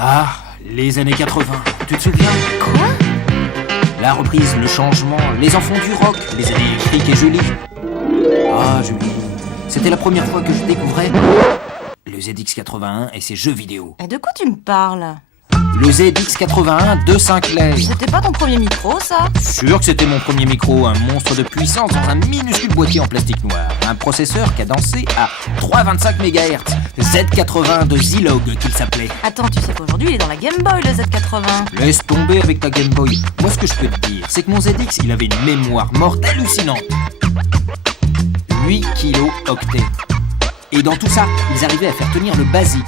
Ah, les années 80, tu te souviens? Quoi? La reprise, le changement, les enfants du rock, les années Fric et Julie. Ah, Julie, c'était la première fois que je découvrais le ZX81 et ses jeux vidéo. Et de quoi tu me parles? Le ZX81 de Sinclair. C'était pas ton premier micro, ça? Sûr que c'était mon premier micro, un monstre de puissance dans un minuscule boîtier en plastique noir. Un processeur cadencé à 3,25 MHz. Z80 de Zilog qu'il s'appelait. Attends, tu sais qu'aujourd'hui il est dans la Game Boy, le Z80. Laisse tomber avec ta Game Boy. Moi, ce que je peux te dire, c'est que mon ZX, il avait une mémoire morte hallucinante. 8 kilo-octets. Et dans tout ça, ils arrivaient à faire tenir le basique.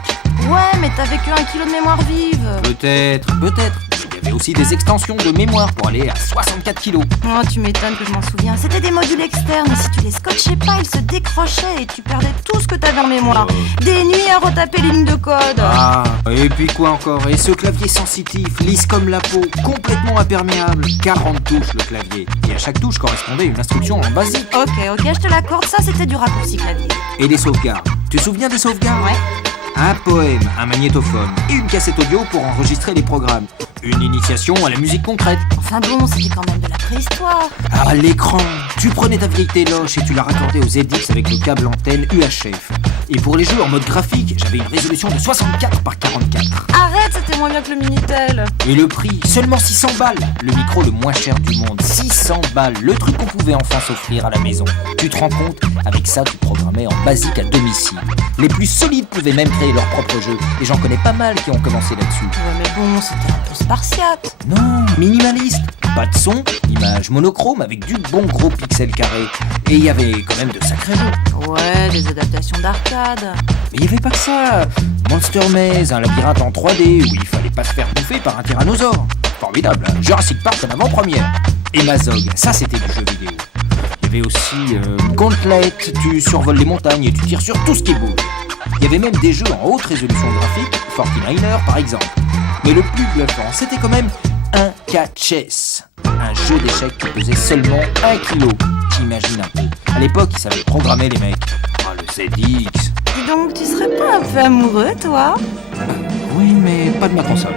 Ouais, mais t'avais que 1 kilo de mémoire vive. Peut-être. Il y avait aussi des extensions de mémoire pour aller à 64 kilos. Oh, tu m'étonnes que je m'en souviens. C'était des modules externes, et si tu les scotchais pas, ils se décrochaient et tu perdais tout ce que t'avais en mémoire. Des nuits à retaper les lignes de code. Ah, et puis quoi encore? Et ce clavier sensitif, lisse comme la peau, complètement imperméable. 40 touches le clavier. Et à chaque touche correspondait une instruction en basique. Ok, je te l'accorde, ça c'était du raccourci clavier. Et des sauvegardes. Tu te souviens des sauvegardes? Ouais. Un poème, un magnétophone et une cassette audio pour enregistrer les programmes. Une initiation à la musique concrète. Enfin bon, c'était quand même de la préhistoire. Ah, l'écran! Tu prenais ta vieille téloche et tu la raccordais au ZX avec le câble antenne UHF. Et pour les jeux en mode graphique, j'avais une résolution de 64 par 44. Arrête, c'était moins bien que le Minitel. Et le prix, seulement 600 balles. Le micro le moins cher du monde, 600 balles. Le truc qu'on pouvait enfin s'offrir à la maison. Tu te rends compte? Avec ça, tu programmais en basique à domicile. Les plus solides pouvaient même créer leur propre jeu. Et j'en connais pas mal qui ont commencé là-dessus. Ouais, mais bon, c'était un peu spartiate. Non, minimaliste. Pas de son, image monochrome avec du bon gros pixel carré. Et il y avait quand même de sacrés jeux. Ouais, des adaptations d'arcade. Mais il y avait pas que ça. Monster Maze, un labyrinthe en 3D où il fallait pas se faire bouffer par un tyrannosaure. Formidable, hein. Jurassic Park en avant-première. Et Mazog, ça c'était du jeu vidéo. Il y avait aussi Gauntlet, tu survoles les montagnes et tu tires sur tout ce qui bouge. Il y avait même des jeux en haute résolution graphique, 49er par exemple. Mais le plus bluffant, c'était quand même un K-Chess, un jeu d'échecs qui pesait seulement 1 kilo. T'imagines un peu. À l'époque, ils savaient programmer les mecs. Ah, le ZX. Dis donc, tu serais pas un peu amoureux, toi? Oui, mais pas de ma console.